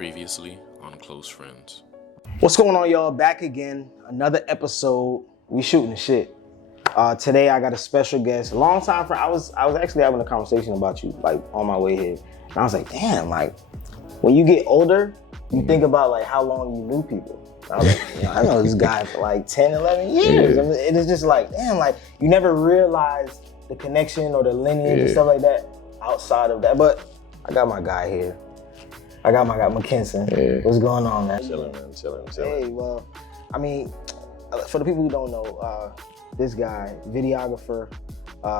Previously on Close Friends. What's going on, y'all? Back again, another episode. We shooting the shit. Today I got a special guest. Long time friend. I was actually having a conversation about you, like on my way here. And I was like, damn, like when you get older, you think about like how long you knew people. I was like, I know this guy for like 10, 11 years. Yeah. I mean, it is just like, damn, like you never realize the connection or the lineage and stuff like that outside of that. But I got my guy here. I got Mckinskin. Yeah. What's going on, man? Chilling, man. Chilling. Hey, well, I mean, for the people who don't know, this guy, videographer,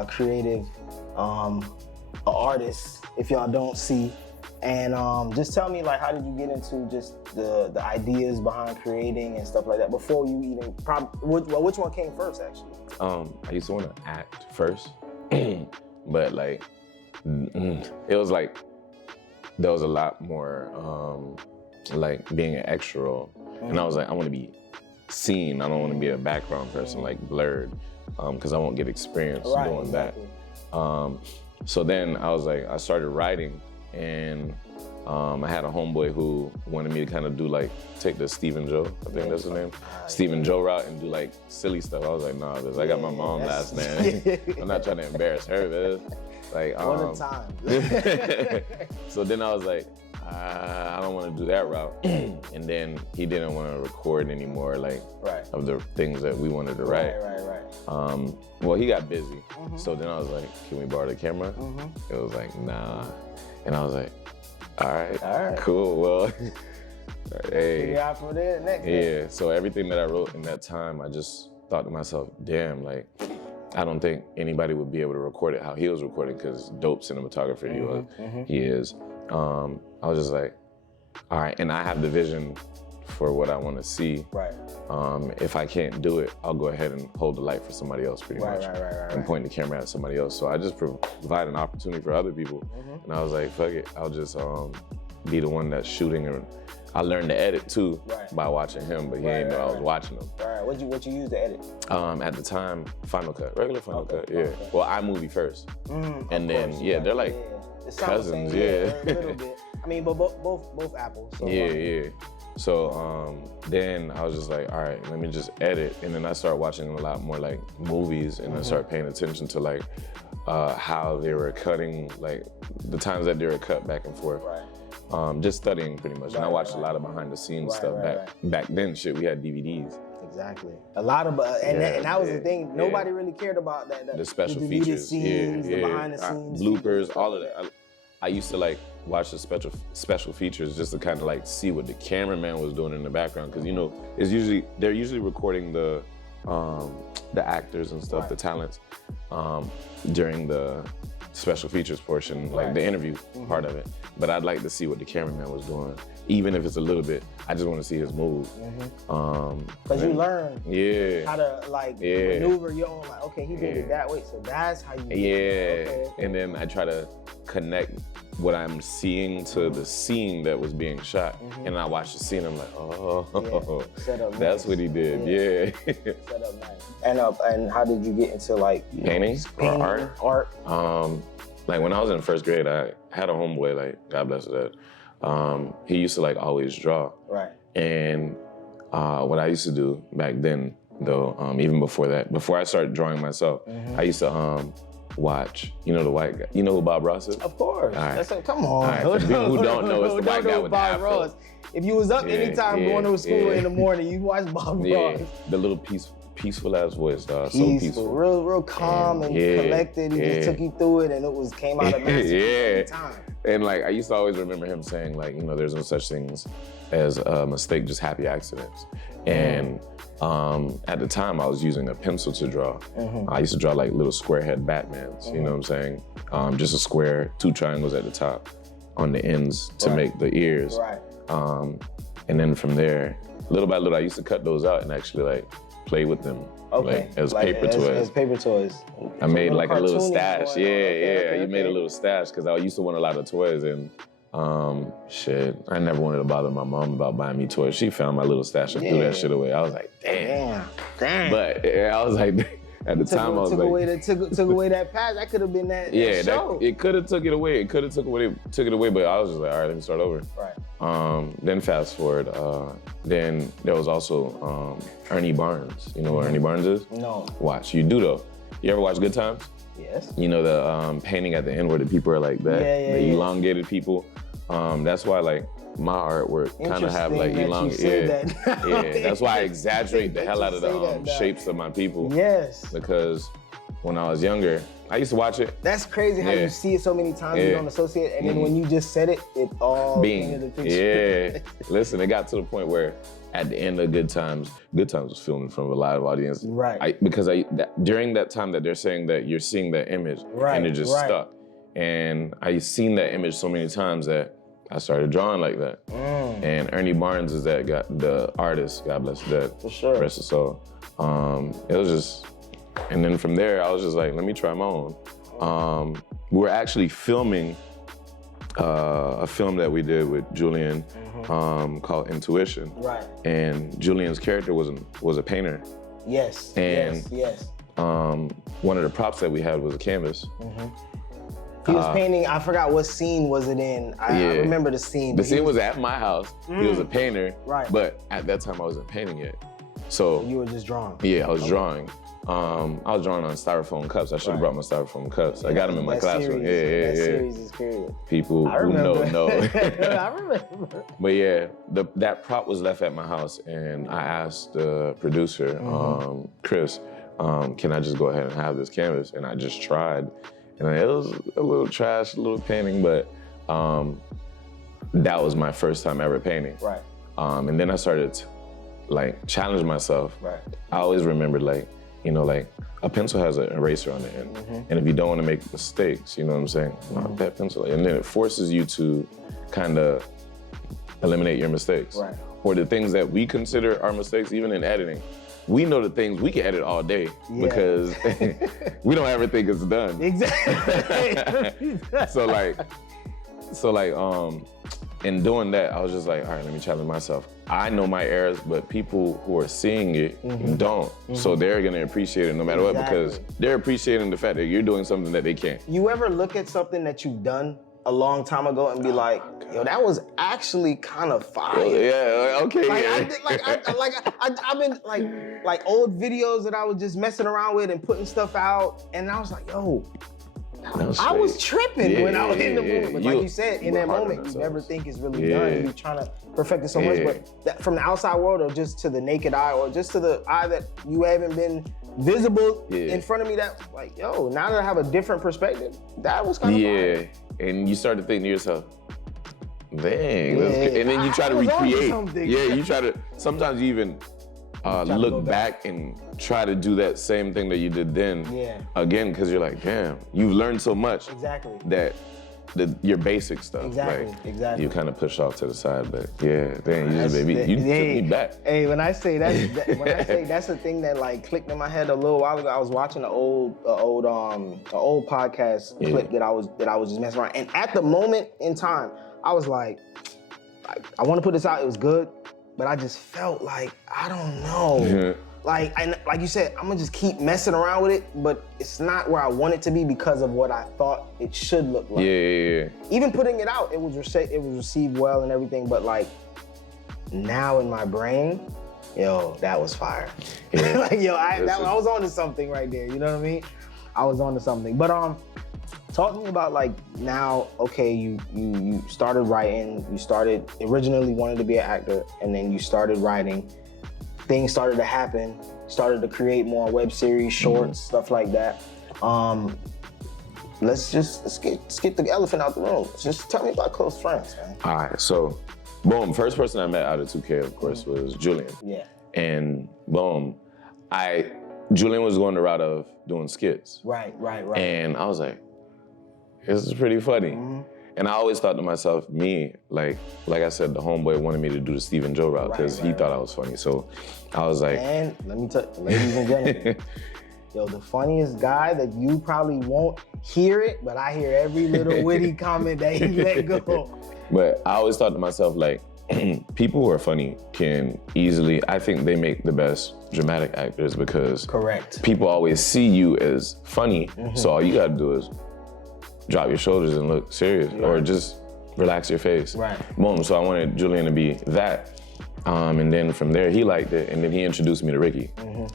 creative, an artist, if y'all don't see, and just tell me, like, how did you get into just the ideas behind creating and stuff like that before you even, which one came first, actually? I used to want to act first, but like, it was like, there was a lot more like being an extra role. And I was like, I want to be seen. I don't want to be a background person, like blurred, because I won't get experience doing that. So then I was like, I started writing, and I had a homeboy who wanted me to kind of do like, take the Stephen Joe, I think that's his name, Stephen Joe route and do like silly stuff. I was like, nah, I got my mom last name. I'm not trying to embarrass her, man. Like, What a time. So then I was like, I don't want to do that route. And then he didn't want to record anymore, like, of the things that we wanted to write. Right. Well, he got busy. So then I was like, can we borrow the camera? It was like, nah. And I was like, all right. Cool, well, hey. Figure out from there next. Yeah, so everything that I wrote in that time, I just thought to myself, damn, like, I don't think anybody would be able to record it how he was recording, because dope cinematographer he is. I was just like, all right, and I have the vision for what I want to see. Right. If I can't do it, I'll go ahead and hold the light for somebody else, pretty much. And point the camera at somebody else. So I just provide an opportunity for other people. And I was like, fuck it, I'll just be the one that's shooting. And I learned to edit too by watching him, but he didn't know I was watching him. Right. What you use to edit? At the time, Final Cut, regular Final Cut, yeah. Well, iMovie first, and then they're like cousins, a little bit. I mean, but both Apples. So yeah. So then I was just like, all right, let me just edit, and then I started watching a lot more like movies, and I started paying attention to like how they were cutting, like the times that they were cut back and forth. Just studying pretty much, and I watched a lot of behind the scenes stuff back then. Shit, we had DVDs. Exactly. A lot of, and that was the thing. Nobody really cared about that. The special features, scenes, the behind the scenes bloopers, all of that. I used to like watch the special features just to kind of like see what the cameraman was doing in the background, because you know they're usually recording the actors and stuff, the talents, during the special features portion, like the interview part of it. But I'd like to see what the cameraman was doing, even if it's a little bit. I just want to see his move. Because you learn how to like maneuver your own, like, okay, he did it that way, so that's how you do it. Okay. And then I try to connect what I'm seeing to the scene that was being shot. And I watch the scene, I'm like, oh, that's what he did, Set up nice. And how did you get into like painting or art? Like when I was in first grade, I had a homeboy, like, God bless his dad. He used to like always draw. Right. And what I used to do back then, though, even before that, before I started drawing myself, I used to watch, you know, the white guy. You know who Bob Ross is? Of course. All right. That's like, come on. All right. For the people who don't know, it's the white guy with the afro. Ross. If you was up anytime going to school in the morning, you watch Bob Ross. The little peaceful ass voice, dog. So peaceful. Real calm and collected. He just took you through it, and it came out of masterpiece every time. And like, I used to always remember him saying, like, you know, there's no such things as a mistake, just happy accidents. And at the time, I was using a pencil to draw. I used to draw like little square head Batmans, you know what I'm saying? Just a square, 2 triangles at the top on the ends to make the ears. And then from there, little by little, I used to cut those out and actually like play with them. Like, as paper toys. As paper toys. I made like a little stash. Okay. You made a little stash, because I used to want a lot of toys, and shit, I never wanted to bother my mom about buying me toys. She found my little stash and threw that shit away. I was like, damn. But I was like, At the time, I was took like, away that pass. That could have been that. yeah, show. it could have took it away. It could have took it away, but I was just like, all right, let me start over. Right. Then fast forward. Then there was also Ernie Barnes. You know what Ernie Barnes is? No. Watch. You do though. You ever watch Good Times? Yes. You know the painting at the end where the people are like that, the elongated people. That's why like my artwork kind of have like elongated. Yeah, that's why I exaggerate the hell out of the shapes of my people. Yes. Because when I was younger, I used to watch it. That's crazy how you see it so many times you don't associate, and then when you just said it, it all came into the picture. Yeah. Listen, it got to the point where at the end of Good Times was filmed from a live audience. Right. During that time that they're saying that you're seeing that image, and it just stuck. And I seen that image so many times that I started drawing like that. And Ernie Barnes is the artist, God bless his dead. For sure. Rest his soul. It was just, and then from there, I was just like, let me try my own. We were actually filming a film that we did with Julian called Intuition. Right. And Julian's character was a painter. Yes. And yes. One of the props that we had was a canvas. He was painting, I forgot what scene was it in. I remember the scene. The scene was at my house. He was a painter. Right. But at that time I wasn't painting yet. So you were just drawing. Yeah, I was drawing. I was drawing on styrofoam cups. I should have brought my styrofoam cups. I got them in my classroom. That series is period. People who know. I remember. But yeah, that prop was left at my house, and I asked the producer, Chris, can I just go ahead and have this canvas? And I just tried. And it was a little trash, a little painting, but that was my first time ever painting. Right. And then I started to challenge myself. Right. I always remembered a pencil has an eraser on the end. And if you don't want to make mistakes, you know what I'm saying? Not that pencil. And then it forces you to kind of eliminate your mistakes. Right. Or the things that we consider our mistakes, even in editing. We know the things we can edit all day because we don't ever think it's done. Exactly. So in doing that, I was just like, all right, let me challenge myself. I know my errors, but people who are seeing it don't. So they're gonna appreciate it no matter what, because they're appreciating the fact that you're doing something that they can't. You ever look at something that you've done a long time ago and be like, yo, that was actually kind of fire. Yeah, okay. I've been like old videos that I was just messing around with and putting stuff out, and I was like, yo, I was tripping when I was in the moment. But like you said, in that moment, you never think it's really done. You're trying to perfect it so much, but from the outside world, or just to the naked eye, or just to the eye that you haven't been visible in front of me, that like, yo, now that I have a different perspective, that was kind of fire. And you start to think to yourself, dang, that's good. And then you try to recreate. You try to, sometimes you even look back and try to do that same thing that you did then again, because you're like, damn, you've learned so much that your basic stuff, exactly. you kind of push off to the side, but you took me back. Hey, when I say that's the thing that clicked in my head a little while ago. I was watching an old podcast clip that I was just messing around, and at the moment in time, I was like, I want to put this out. It was good, but I just felt like, I don't know. Like you said, I'm gonna just keep messing around with it, but it's not where I want it to be because of what I thought it should look like. Even putting it out, it was received well and everything, but now in my brain, yo, that was fire. I was on to something right there. You know what I mean? I was on to something. But talk to me about now. Okay, you started writing. You started originally wanted to be an actor, and then you started writing. Things started to happen, started to create more web series, shorts, stuff like that. Let's get the elephant out the room. Just tell me about close friends, man. All right, so boom, first person I met out of 2K, of course, was Julian. Yeah. And boom, Julian was going the route of doing skits. Right. And I was like, this is pretty funny. And I always thought to myself, like I said, the homeboy wanted me to do the Stephen Joe route because he thought I was funny. So I was like, and let me tell you, ladies and gentlemen, yo, the funniest guy that you probably won't hear it, but I hear every little witty comment that he let go. But I always thought to myself, people who are funny can easily, I think they make the best dramatic actors because Correct. people always see you as funny, so all you gotta do is drop your shoulders and look serious, or just relax your face. Right. Boom, so I wanted Julian to be that. And then from there, he liked it, and then he introduced me to Ricky.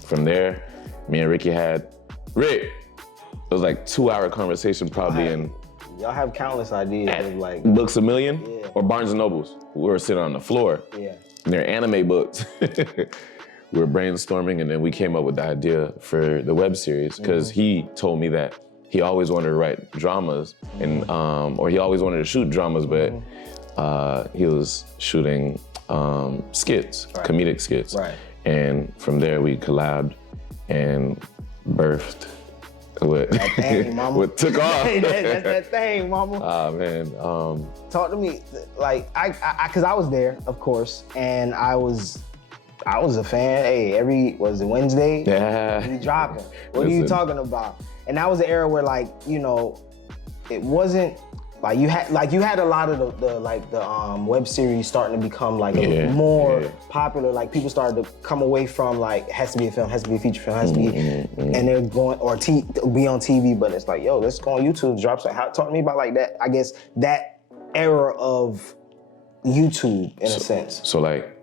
From there, me and Ricky had, Rick, it was like 2-hour conversation probably in Y'all have countless ideas of like Books A Million or Barnes and Nobles. We were sitting on the floor. Yeah. And they're anime books. We were brainstorming, and then we came up with the idea for the web series because he told me that he always wanted to write dramas and or he always wanted to shoot dramas, but he was shooting skits, comedic skits. Right. And from there we collabed and birthed what what took off. That's that thing, mama. Ah man. Talk to me, like cause I was there, of course, and I was a fan. Hey, was it Wednesday? Yeah. We dropping. What are you talking about? And that was an era where, like, you know, it wasn't like you had a lot of the web series starting to become like more popular. Like people started to come away from like has to be a film, has to be a feature film, has to be, and they're going or be on TV. But it's like, yo, let's go on YouTube, drop something. Talk to me about like that. I guess that era of YouTube in a sense. So like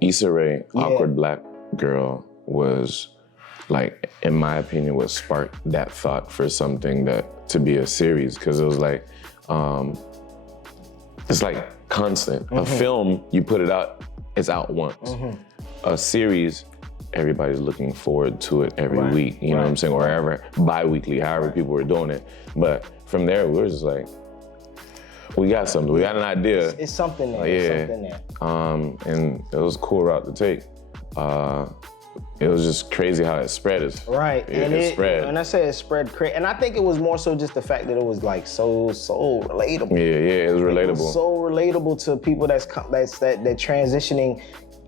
Issa Rae, Awkward Black Girl was like, in my opinion, what sparked that thought for something that to be a series, because it was like, it's like constant. A film, you put it out, it's out once. A series, everybody's looking forward to it every week, you know what I'm saying? Or bi-weekly, however people were doing it. But from there, we were just like, we got something, we got an idea. It's something there, it's something there. And it was a cool route to take. It was just crazy how it spread. Right, and it spread. And I say it spread crazy. And I think it was more so just the fact that it was like so relatable. Yeah, it was relatable. It was so relatable to people that's transitioning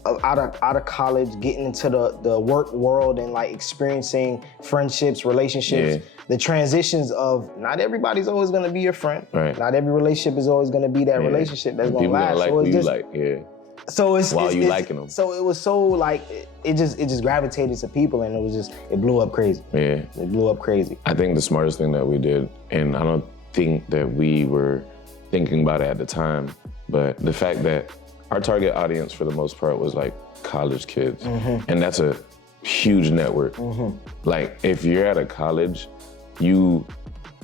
out of college, getting into the work world and like experiencing friendships, relationships. The transitions of not everybody's always gonna be your friend. Right. Not every relationship is always gonna be that relationship that's gonna last. Like so what you like, So it's while you liking them. So it was so like it just gravitated to people, and it blew up crazy. Yeah. It blew up crazy. I think the smartest thing that we did, and I don't think that we were thinking about it at the time, but the fact that our target audience for the most part was like college kids, and that's a huge network. Like if you're at a college, you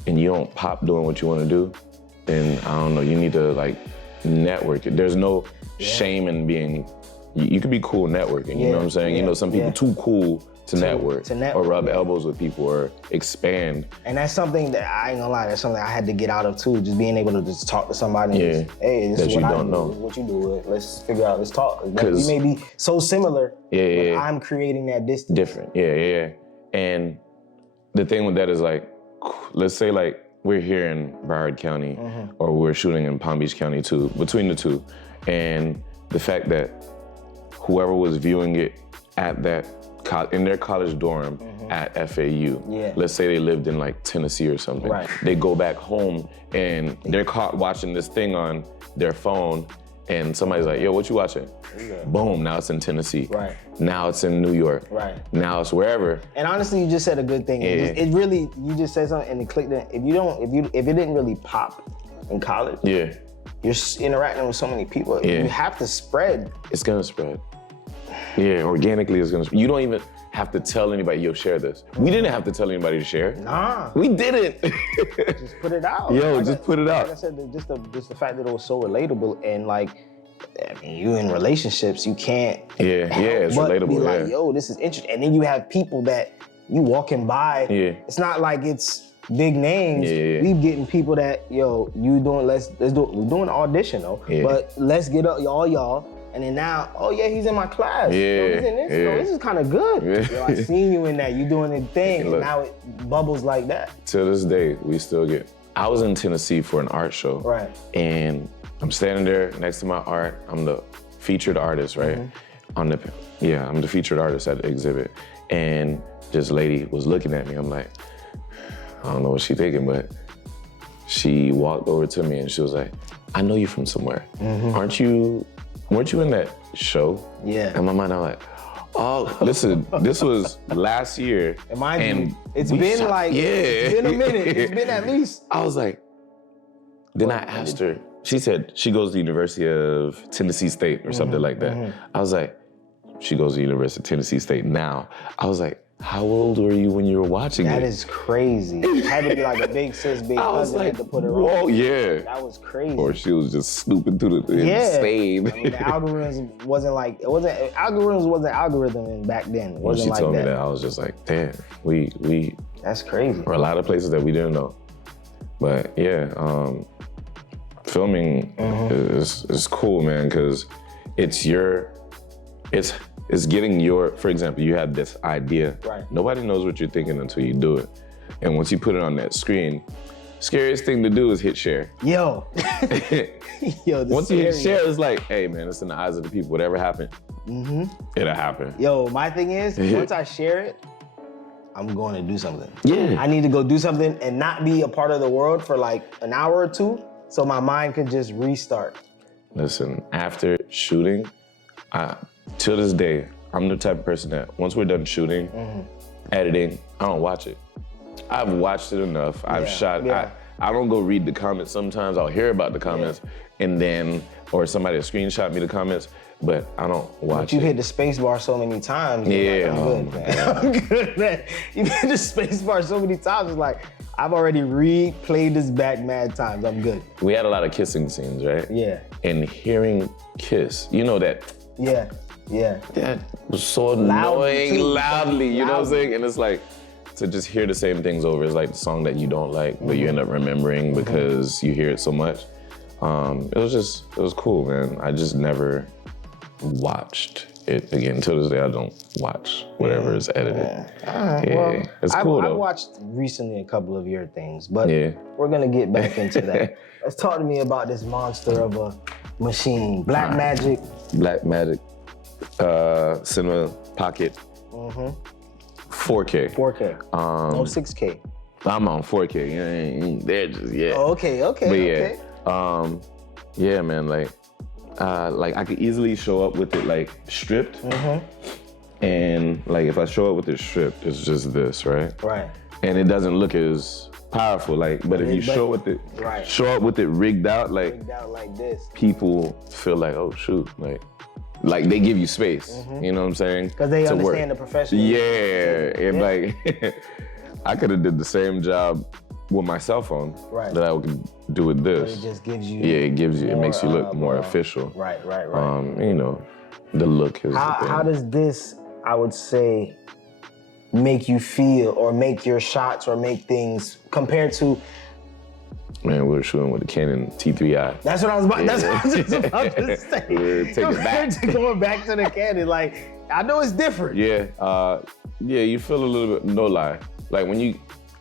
don't pop doing what you want to do, then I don't know, you need to like network. There's no shame in being, you could be cool networking, you know what I'm saying? You know, some people too cool to network or rub elbows with people or expand. And that's something that I ain't gonna lie, that's something I had to get out of too, just being able to just talk to somebody and just, hey, this is what I do, this is what you do, let's figure out, let's talk. We may be so similar, but I'm creating that distance. Different, And the thing with that is like, let's say like we're here in Broward County or we're shooting in Palm Beach County too, between the two. And the fact that whoever was viewing it at that in their college dorm at FAU, let's say they lived in like Tennessee or something, they go back home and they're caught watching this thing on their phone, and somebody's like, yo, what you watching? Boom, now it's in Tennessee. Now it's in New York. Now it's wherever. And honestly, you just said a good thing. It really, you just said something and it clicked in. If it didn't really pop in college, you're interacting with so many people. You have to spread. It's gonna spread. Organically it's gonna spread. You don't even have to tell anybody, yo, share this. We didn't have to tell anybody to share. Nah. We didn't. Just put it out. Just put it out. Like I said, just the fact that it was so relatable, and like, I mean, you in relationships, you can't it's but relatable. Be like, yo, this is interesting. And then you have people that you walking by. It's not like it's big names. We getting people that, yo, you doing, let's do, we're doing an audition though, but let's get up, y'all. And then now, oh yeah, he's in my class. Yo, he's in this. Yo, this is kind of good. Yo, I seen you in that. You doing the thing, and now it bubbles like that. To this day, we still get. I was in Tennessee for an art show. And I'm standing there next to my art. I'm the featured artist, right? I'm the featured artist at the exhibit. And this lady was looking at me. I'm like, I don't know what she's thinking, but she walked over to me and she was like, I know you from somewhere. Aren't you weren't you in that show? Yeah. In my mind, I'm like, oh, listen, this was last year. And mind and you, it's we been shot- like, it's been a minute. It's been at least. I was like, then I asked her, she said she goes to the University of Tennessee State or something like that. I was like, she goes to the University of Tennessee State now. I was like, how old were you when you were watching That it? is crazy. It had to be like a big sis, big I was cousin like, had to put her whoa, on. yeah. That was crazy. Or she was just snooping through the Yeah. stain. I mean, the algorithms wasn't algorithm back then. It When wasn't she like told that. me that, I was just like, damn, we That's crazy. were a lot of places that we didn't know. But yeah, filming is cool, man, because it's getting your, for example, you have this idea. Right. Nobody knows what you're thinking until you do it. And once you put it on that screen, scariest thing to do is hit share. Yo. Yo, Once you hit share, it's like, hey man, it's in the eyes of the people. Whatever happened, it'll happen. Yo, my thing is, once I share it, I'm going to do something. Yeah. I need to go do something and not be a part of the world for like an hour or two so my mind can just restart. Listen, after shooting, till this day, I'm the type of person that once we're done shooting, editing, I don't watch it. I've watched it enough. I've shot. Yeah. I don't go read the comments. Sometimes I'll hear about the comments and then, or somebody will screenshot me the comments, but I don't watch But you it. hit the space bar so many times. Yeah, Like, I'm good, man. I'm good, man. You hit the space bar so many times, it's like, I've already replayed this back mad times. I'm good. We had a lot of kissing scenes, right? Yeah. And hearing Kiss, you know that Yeah. that was so Loud, annoying, too. loudly, you know what I'm Loudly. saying? And it's like, to just hear the same things over is like the song that you don't like, but you end up remembering because you hear it so much. It was cool, man. I just never watched it again. Until this day, I don't watch whatever is edited. Well, it's cool I've though. watched recently a couple of your things, but Yeah. we're gonna get back into that. Let's talk to me about this monster of a machine. Black Magic. Black Magic, Cinema Pocket, 4K. 4K. No 6K. I'm on 4K. They're just Oh, okay. But yeah, man, like I could easily show up with it like stripped, and like if I show up with it stripped, it's just this, right? Right. And it doesn't look as powerful, like. But if you show up with it rigged out, like Rigged out like this. people feel like, oh shoot, like they give you space. You know what I'm saying? Because they to understand work. the professional. Yeah, and like I could have did the same job with my cell phone that I could do with this. It just gives you. Yeah, it makes you look more official. Right. You know, the look is the thing. How does this, I would say, make you feel or make your shots or make things compared to? Man, we were shooting with the Canon T3i. That's what I was about. That's what I was just about to say. We're taking it back. Going back to the Canon, like I know it's different. Yeah, you feel a little bit, no lie. Like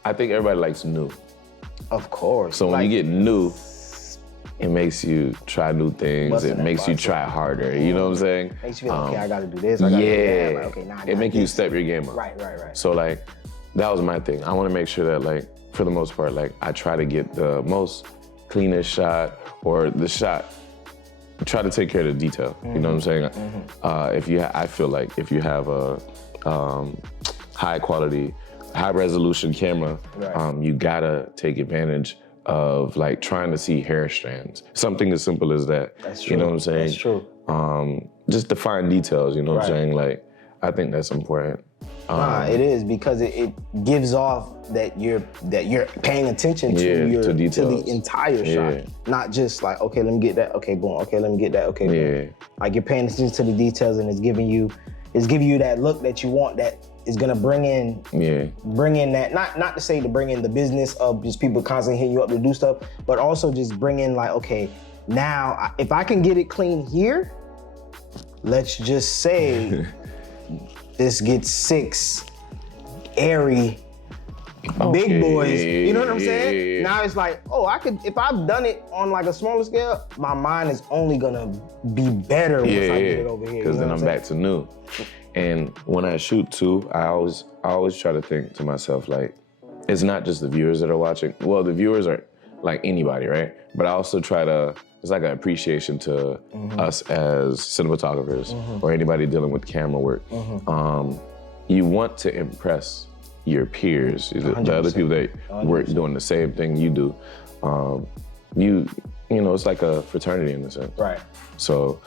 I think everybody likes new. Of course. So when you get new, it makes you try new things. Busting It that makes you bus. try harder. You know what I'm saying? Makes you feel okay. I got to do this. I gotta do that. Like, okay, now I it got makes you this. step your game up. Right. So like, that was my thing. I want to make sure that like, for the most part, like I try to get the most cleanest shot or the shot. Try to take care of the detail. You know what I'm saying? I feel like if you have a high quality, high resolution camera, you gotta take advantage of like trying to see hair strands. Something as simple as that. That's true. You know what I'm saying? That's true. Just to find details, you know what I'm saying? Like, I think that's important. It is because it gives off that you're paying attention to to details. the entire shot, not just like okay, let me get that, okay, boom, okay, let me get that, okay, boom. Like you're paying attention to the details and it's giving you that look that you want that is gonna bring in that not to say to bring in the business of just people constantly hitting you up to do stuff, but also just bring in like okay, now if I can get it clean here, let's just say. This gets 6 airy big boys. You know what I'm saying? Now it's like, oh, if I've done it on like a smaller scale, my mind is only gonna be better once I get it over here. Because then I'm back to new. And when I shoot too, I always try to think to myself like, it's not just the viewers that are watching. Well, the viewers are like anybody, right? But I also try to, it's like an appreciation to us as cinematographers or anybody dealing with camera work. You want to impress your peers, the other people that 100%. work doing the same thing you do. You know, it's like a fraternity in a sense. Right. So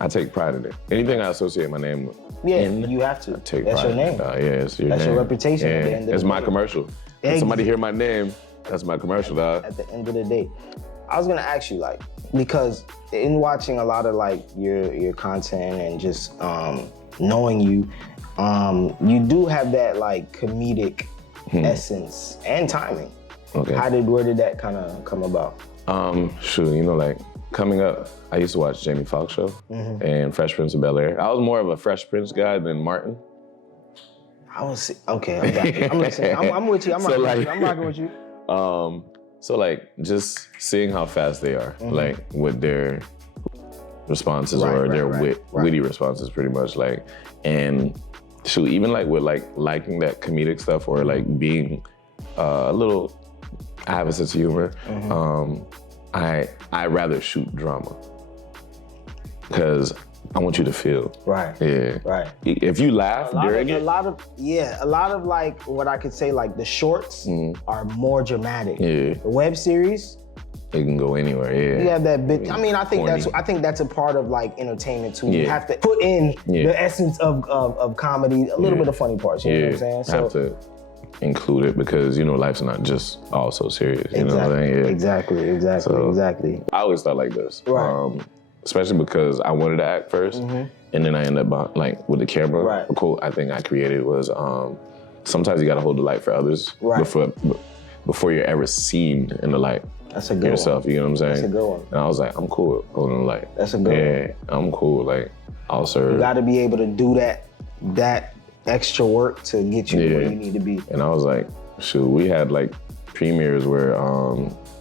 I take pride in it. Anything I associate my name with. Yeah, you have to. Take That's pride your in name. it. Yeah, it's your That's name. your reputation at the end of the It's my day. commercial. When somebody hear my name, that's my commercial, dog. At the end of the day, I was gonna ask you, like, because in watching a lot of like your content and just knowing you, you do have that like comedic essence and timing. Okay. Where did that kind of come about? Shoot, you know, like coming up, I used to watch Jamie Foxx show and Fresh Prince of Bel-Air. I was more of a Fresh Prince guy than Martin. Okay, I got you. I'm listening. I'm with you. I'm rocking with you. So like just seeing how fast they are, like with their responses witty responses, pretty much, like, and shoot, even like with like liking that comedic stuff or like being a little, I have a sense of humor. I rather shoot drama because I want you to feel. Right. Yeah. Right. If you laugh during it. A lot of like what I could say, like the shorts are more dramatic. Yeah. The web series, it can go anywhere. Yeah. you have that bit. I mean, I think Corny. that's a part of like entertainment too. Yeah. You have to put in the essence of comedy, a little bit of funny parts. You know what I'm saying? So, have to include it because you know life's not just all so serious. You know what I'm saying? Yeah. Exactly. I always thought like this. Right. Especially because I wanted to act first, and then I ended up like with the camera. Right. A quote I think I created was, "Sometimes you got to hold the light for others before you're ever seen in the light." That's a good yourself. one. You know what I'm saying? That's a good one. And I was like, I'm cool with holding the light. That's a good one. Yeah, I'm cool. Like I'll serve. You got to be able to do that extra work to get you where you need to be. And I was like, shoot, we had like premieres where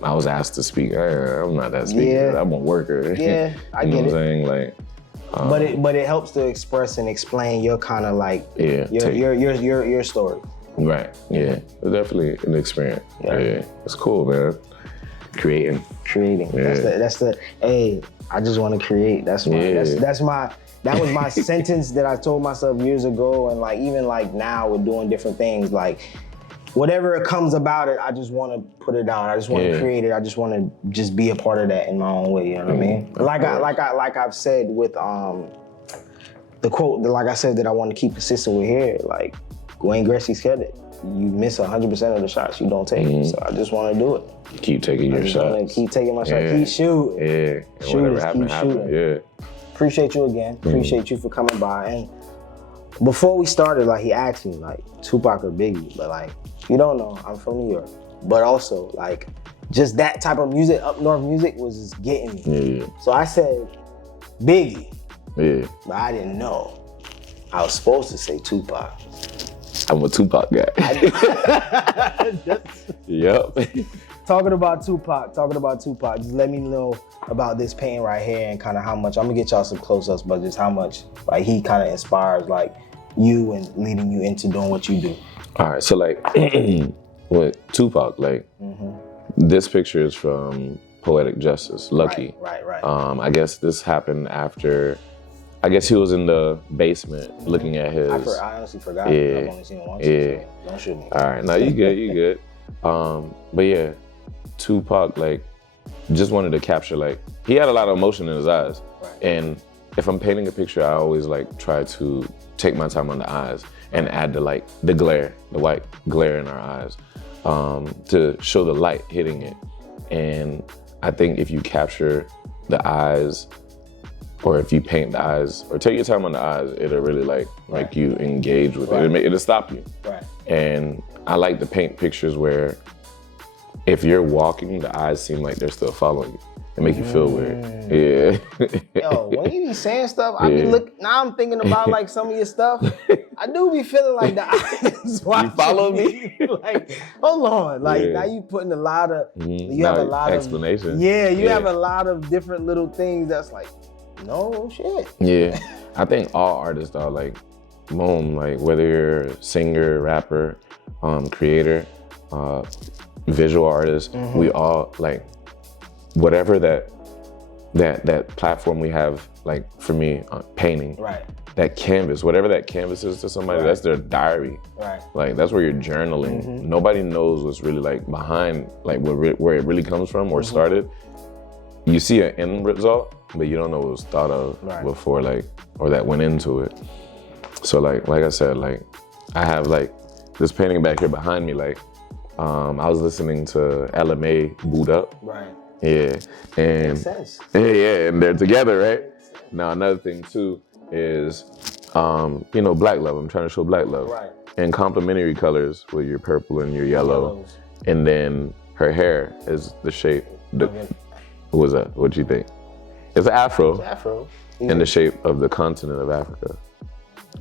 I was asked to speak. I'm not that speaker. I'm a worker. Yeah, I you know get what I'm it. saying? Like, but it helps to express and explain your kind of like your story. Right. Yeah. It's definitely an experience. Yeah. It's cool, man. Creating. Yeah. That's the. Hey, I just want to create. That was my sentence that I told myself years ago, and like even like now we're doing different things. Like whatever comes about it, I just want to put it out. I just want to create it. I just want to just be a part of that in my own way. You know what I mean? Like I've said with the quote, like I said that I want to keep consistent with here. Like Wayne Gretzky said it. You miss 100% of the shots you don't take. So I just want to do it. Keep taking your shots. Keep taking my shots. Keep shooting. Yeah. And whatever happens, happens. Yeah. Appreciate you again. Appreciate you for coming by. And before we started, like he asked me, like Tupac or Biggie, but like you don't know, I'm from New York. But also, like just that type of music, up north music, was just getting me. Yeah. So I said Biggie. Yeah. But I didn't know. I was supposed to say Tupac. I'm a Tupac guy. Yep. Talking about Tupac, just let me know about this painting right here and kind of how much, I'm gonna get y'all some close-ups, but just how much like he kind of inspires like you and leading you into doing what you do. All right, so like with Tupac, like this picture is from Poetic Justice, Lucky. Right. I guess this happened after, I guess he was in the basement looking at his. I honestly forgot. I've only seen it once. So don't shoot me. All right, no, you good. But yeah, Tupac like just wanted to capture like he had a lot of emotion in his eyes, and if I'm painting a picture, I always like try to take my time on the eyes and add the white glare in our eyes, to show the light hitting it. And I think if you capture the eyes, or if you paint the eyes, or take your time on the eyes, it'll really like make you engage with it. It'll stop you. Right. And I like to paint pictures where if you're walking, the eyes seem like they're still following you. It make you feel weird. Yeah. Yo, when you be saying stuff, I be now I'm thinking about like some of your stuff. I do be feeling like the eyes watching You follow me? Like, hold on. Like now you putting a lot of, you have a lot explanation. You have a lot of different little things that's like, no shit. Yeah. I think all artists are like, like whether you're a singer, rapper, creator, visual artists. We all like whatever that platform we have. Like for me, painting. Right. That canvas, whatever that canvas is to somebody, that's their diary. Right. Like that's where you're journaling. Nobody knows what's really like behind, like where it really comes from or started. You see an end result, but you don't know what was thought of before, like, or that went into it. So like I said, like I have like this painting back here behind me. Like I was listening to LMA Boot Up. Right. Yeah, and Makes sense. yeah, and they're together, right? Now another thing too is, black love. I'm trying to show black love. Right. And complementary colors with your purple and your yellow. And then her hair is the shape. What was that? What'd you think? It's an afro. It's afro. In the shape of the continent of Africa.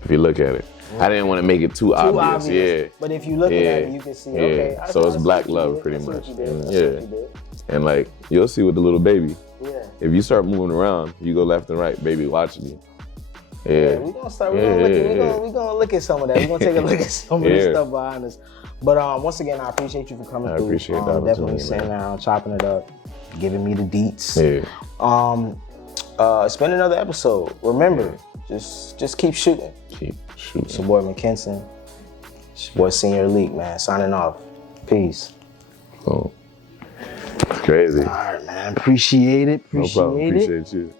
If you look at it. I didn't want to make it too obvious. Yeah. But if you look at it, you can see, okay. So it's black love pretty much. And like, you'll see with the little baby. Yeah. If you start moving around, you go left and right, baby watching you. Yeah, we're gonna look at some of that. We're gonna take a look at some of this stuff behind us. But once again, I appreciate you for coming through. I appreciate that. Definitely sitting down, chopping it up, giving me the deets. Yeah. It's been another episode. Remember, just keep shooting. Keep shooting. It's your boy Mckinskin. It's your boy Senor Leak, man. Signing off. Peace. Oh. Crazy. All right, man. Appreciate it. No problem. Appreciate you.